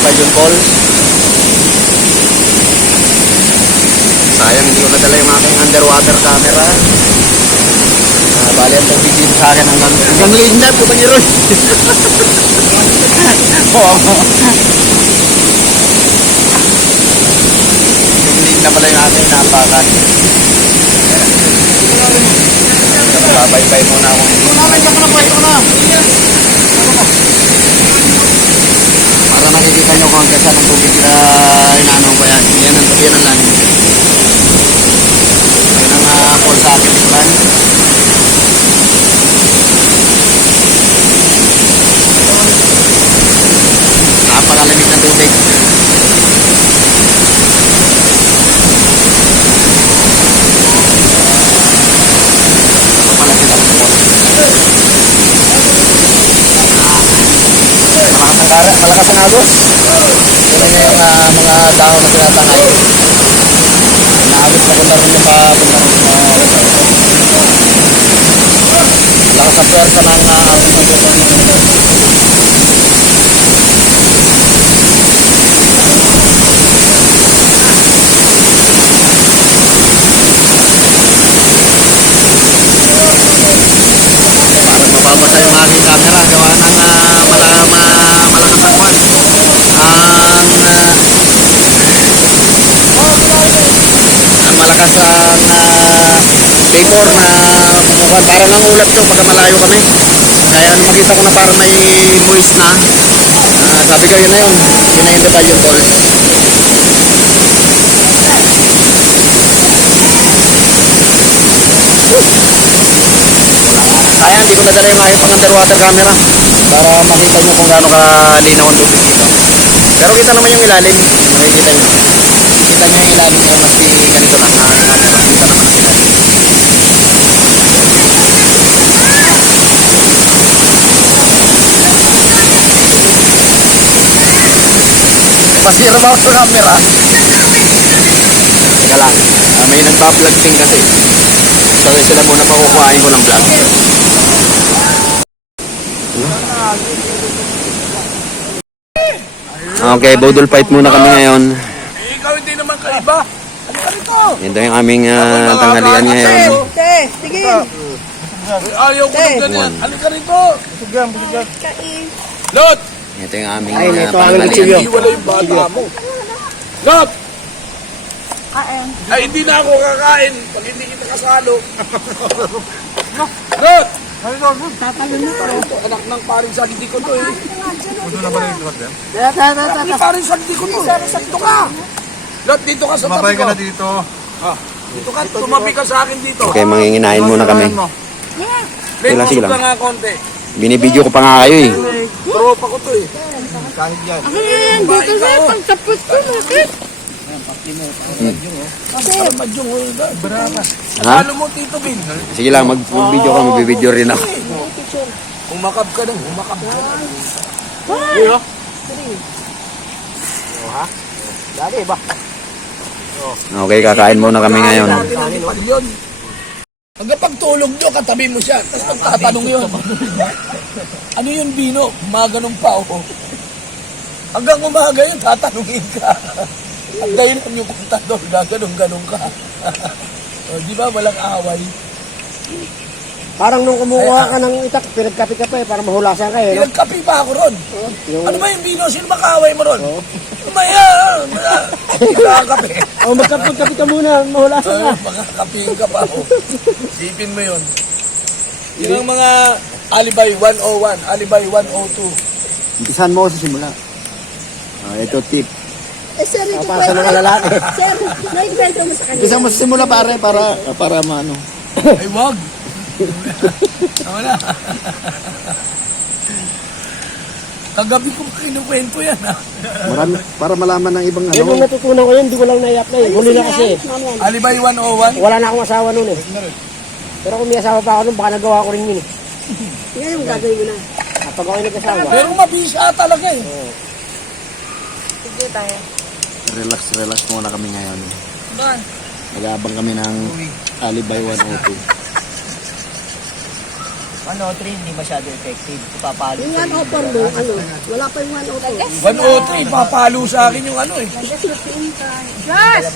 Bayon Falls. Sayang hindi ko nadala yung aking underwater camera. Bali ang tubig dito sa akin hanggang lindat ko ba niyo ron? Hindi na pala yung aking napakan. Babay-bay muna ako. Para makikita nyo kung hanggang saan ang tubig na inaanong ko yan. Yan ang lalim. Yan ang call sa akin ito lang. Napakalamig na tubig. Malakas ang agos. Ito na yung mga dahon na tinatangay. Naabot na punta rin yung papunta rin. Lakas ang pwersa ng agos ng tubig. Parang mababasa yung aking camera. Gawa ng malakas ang kwan. Ang malakas ang vapor na kumukuha. Parang ang ulap yung pagka malayo kami. Kaya nung makita ko na parang may moist na, sabi ko yun na yun. Yun na yung Bayon Falls. Sayang, hindi ko nadala yung aking pang underwater camera para makita nyo kung gaano kalinaw ang tubig dito. Pero kita naman yung ilalim. Makikita nyo. Kita nyo yung ilalim niya. Maski ganito lang. Kita naman ang ilalim. Masira ba ako sa camera? Teka lang. May nagpa-vlog din kasi. Sabi sila muna makukuhain ko ng vlog. Okay, bodol fight muna kami ngayon. Ikaw hindi naman kaiba. Halika rito. Ito yung aming tanghalian ngayon. Sige. Ayaw ko ng ganyan. Halika rito. Busigan. Lot! Ito yung aming Hindi tanghalian. wala yung bata mo. Lot! Ay, hindi na ako kakain pag hindi kita kasalo. Lot! Ito, anak ng paring sagdi ko to eh. Anak paring sagdi ko to. Dito ka. Lot, dito ka sa tabi ko. Mabay ka na dito. Dito ka, tumabi ka sa akin dito. Okay, manginginahin muna kami. May Sige busog lang. ka nga konti. Binibidyo ko pa nga kayo eh. Tropa ko to eh. Kahit yan. Dito sa pagtapos ko, bakit? Parang madyong ho yun. Ha? Ano mo, Tito Bin? Sige lang, mag-video ka, magbibidyo rin ako. Umakab ka na, umakab ka na. Dati ba? Okay, kakain muna kami ngayon. Hanggang pagtulog nyo, katabi mo siya. Tapos magtatanong yun. Ano yung bino? Umaganong pa ako. Hanggang umaga yun, tatanungin ka. Ang dahilan yung kontador, gaganong-ganong ka. Di ba, walang away. Parang nung kumuha ka ng itak, pinagkapi ka pa eh, para mahulasan ka eh. No? Pinagkapi pa ako ron. Yung... Ano ba yung bino? Sino makaway mo ron? Maya, magkakape. Oh, magkapi ka muna, mahulasan ka. Makakapihin ka pa. Sipin mo yun. Yun ang mga Alibay 101, Alibay 102. Umpisahan mo sa simula. Ito tip. Sir, ito Para sa mga lalaki. Sir, naikwento mo sa kanya. Umpisa mo sa simula para maano. Ay, wag. Wala. Kagabi ko kinukwento yan, ha? Marami, para malaman ng ibang Yung ano. natutunan ko yun, di ko lang na-i-apply. Huli na kasi. Alibay 101. Wala na akong asawa noon eh. Pero kung may asawa pa ako noon, baka nagawa ko rin yun eh. Yan yung gagawin mo na. Kapag ako nag-asawa. Pero mabisa talaga eh. Sige tayo. Relax muna kami ngayon. Ba? Nag-aabang kami ng Alibay 102. ano, 3 hindi masyado effective. Ipapalo Yung sa 104 mo, ano? Wala pa yung 104. 103, papalo sa akin yung ano eh. Nagasusuntakin ka. Josh!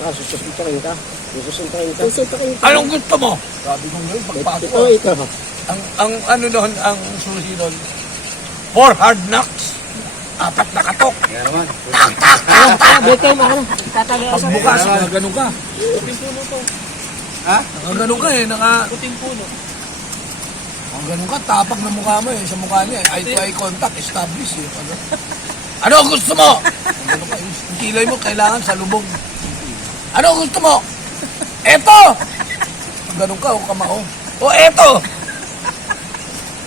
Susuntakin ka. Susuntakin ka. Susuntakin ka. Anong gusto mo? Sabi ko ngayon, pagpasok ko. Ito. Ang ano doon, ang susi doon, 4 hard knocks, 4 na katok. Dito mo ano. Pagbukas, nakaganon ka. Ha? Nakaganon ka eh, puting puno. Nakaganon ka, tapak na mukha mo eh, sa mukha niya. Eye to eye contact, establish eh. Ano ang gusto mo? Nakaganon ka, yung kilay mo kailangan sa lubog. Ano ang gusto mo? Eto! Nakaganon ka, o kamao. O eto!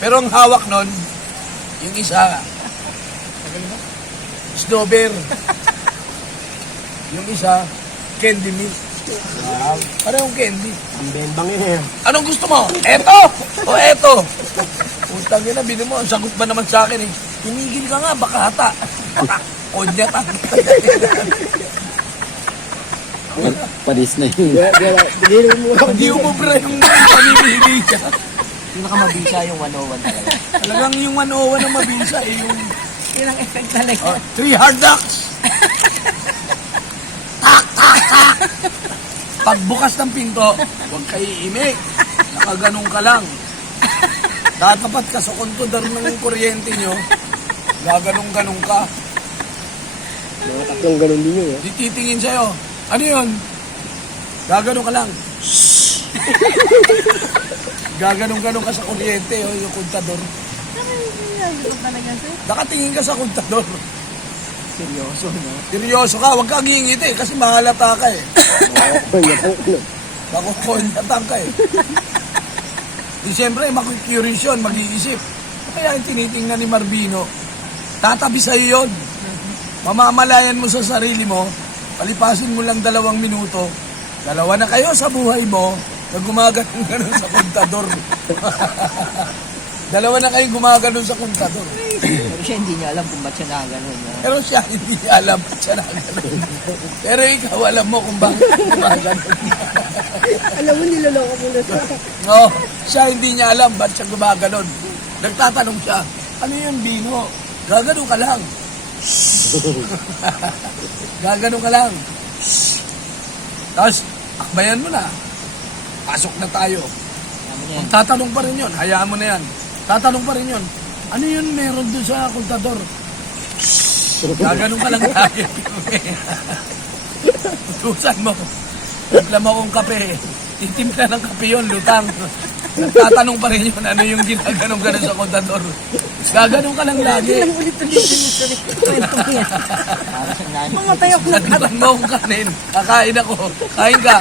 Pero ang hawak nun, yung isa, snowbear. Yung isa, candy milk. Wow. Parehong candy. Ang bembang yun eh. Anong gusto mo? Eto! O eto? Utang yun na, bino mo. Ang sagot ba naman sa akin eh? Tumigil ka nga, baka hata. Baka konya ta. Paris na yun. Hindi umubra yung pamimili ka. Pinakamabisa yung 101 talaga. Talagang yung 101 na mabisa eh. Yung Yun ang effect talaga. 3 hard knocks. Tak, tak, tak. Pagbukas ng pinto, huwag kayo iimik. Nakaganong ka lang. Tatapat ka sa kontodor ng kuryente nyo. Gaganong-ganong ka. Mga tatlong ganun din yun eh. Di titingin sa'yo. Ano yun? Gaganong ka lang. Gaganong-ganong ka sa kuryente, oh, yung kontador. Nakatingin ka sa kontador. Seryoso, no? Seryoso ka, huwag kang ngingiti kasi mahalata ka eh. Makukonyatan ka eh. Di siyempre, makikurious yun, mag-iisip. Kaya yung tinitingnan ni Marvino, tatabi sa'yo yun. Mamamalayan mo sa sarili mo, palipasin mo lang 2 minuto, 2 na kayo sa buhay mo, na gumaganon ganon sa kontador. 2 na kayo gumaganon sa kontador. Pero siya hindi niya alam kung ba't siya nakaganon. No? Pero siya hindi niya alam ba't siya nakaganon. Pero ikaw alam mo kung bakit gumaganon. Alam mo, niloloko mo na siya. No, siya hindi niya alam ba't siya gumaganon. Nagtatanong siya, ano yung bino? Gaganon ka lang. Gaganon ka lang. Tapos, akbayan mo na. Pasok na tayo. Kung tatanong pa rin yun, hayaan mo na yan. Tatanong pa rin yun, ano yun meron doon sa kontador? Gaganon ka lang lagi. Utusan mo. Timpla mo akong kape. Titimpla ng kape yun, lutang. Nagtatanong pa rin yun, ano yung ginaganon-ganon sa kontador. Gaganon ka lang lagi. Ulit-ulitin mo sa kwento mo yan. Para siyang nani. Mga tayok na Nagtatanong mo akong kanin. Kakain ako. Kain ka.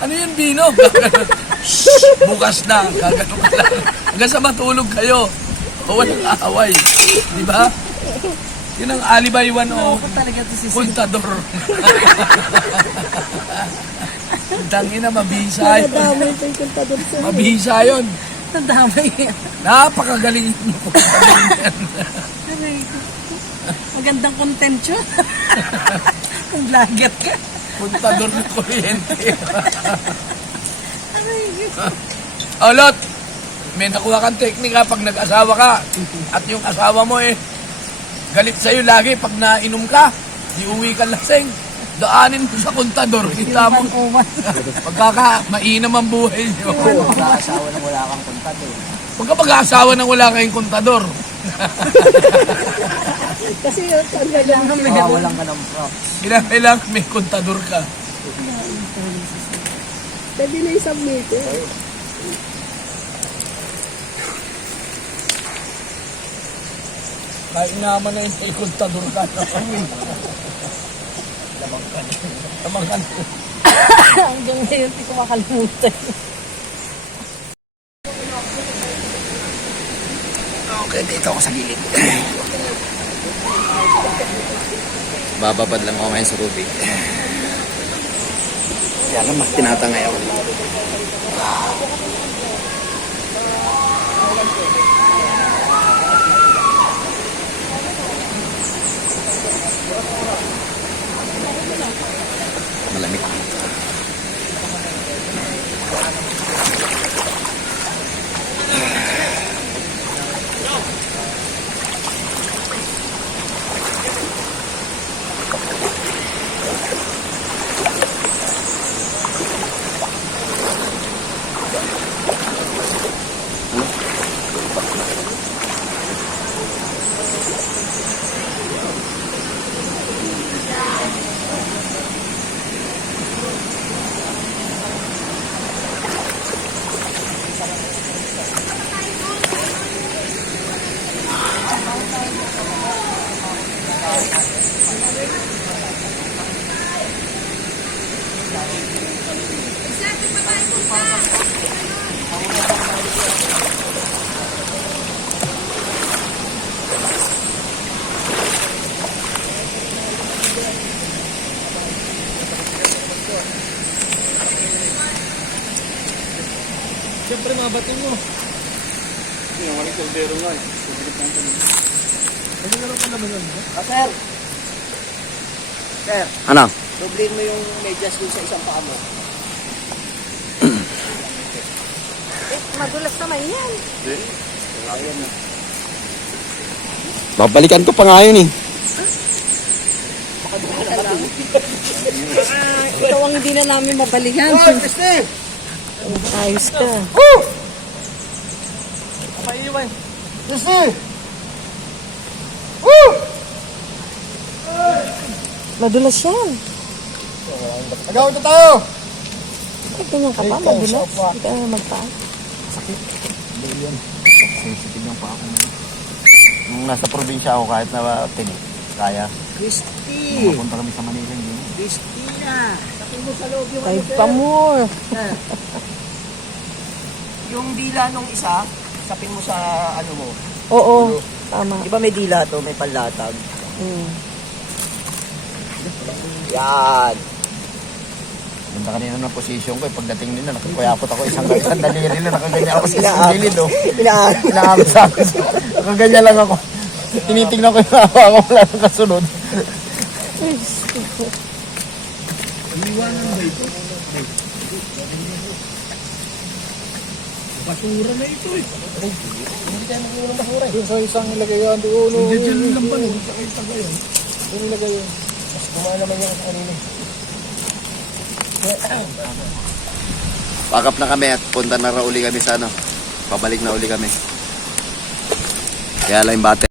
Ano yung bino? Bukas na. Gaganon ka lang. Hanggang sa matulog kayo. O walang away. Di ba? Yun ang Alibay 1-0. talaga to si Kontador. Tangina, mabisa yun. Nadamay pa yung kontador sa Mabisa yun. Nadamay yan. Napakagaling yung kontador yan. Aray ko. Magandang content yun. Kung vlogger ka. Kontador ng kuryente. Aray ko. Olot, may nakuha kang teknika pag nag-asawa ka. At yung asawa mo eh, galit sa'yo lagi pag nainom ka. Di uwi ka lasing. Daanin mo sa kontador. Kita mo. Pagkaka, mainam ang buhay niyo. Mag-aasawa nang wala kang kontador. Huwag ka mag-aasawa nang wala kayong kontador. Kasi yun, kailangan may Mawalan ka ng props. Kailangan may kontador ka. Pwede na i-submit eh. Kahit naman na yung may kontador ka. Lamang ka na. Hanggang ngayon, hindi ko makalimutan. Okay, dito ako sa gilid. Bababad lang ako ngayon sa tubig. Kaya naman, tinatangay ako. Malamig. Siyempre, mabatin mo. Yung walang kaldero nga eh. Ano na lang pa naman yun? Sir. Sir, Ano? doblin mo yung medyas dun sa isang paa mo. Madulas naman yan. Babalikan ko pa nga yun eh. Ikaw ang hindi na namin mabalikan. Ayos ka. Kapaiiwan. Madulas yan. Agawin na tayo! Ay, ganyan ka pa, madulas. Hindi ka magpaan. Sensitive yung pa ako. Nung nasa probinsya ako kahit na tinik, kaya. Christy! Punta kami sa Manila. Christina! Sakin mo sa loob yung Five pa more. Yung dila nung isa, sapin mo sa ano mo. Oo, tama. Di ba may dila to, may panlatag? Mm. Yan! Punta kanina ng position ko eh. Pagdating nila, nakakuyapot ako isang daliri nila. Nakaganyan ako sa isang gilid oh. Inaamit sa akin. Nakaganyan lang ako. Tinitingnan ko yung hawa ko wala nang kasunod. Basura na ito eh. Hindi tayo nakuha ng basura eh. Yung sa isang nilagay yan doon. Hindi dyan lang ba eh. Sa isang yun. Yung nilagay yun. Mas kumain naman yan sa kanina. Pack up na kami at punta na raw uli kami sa ano. Pabalik na uli kami. Kaya lang yung bate.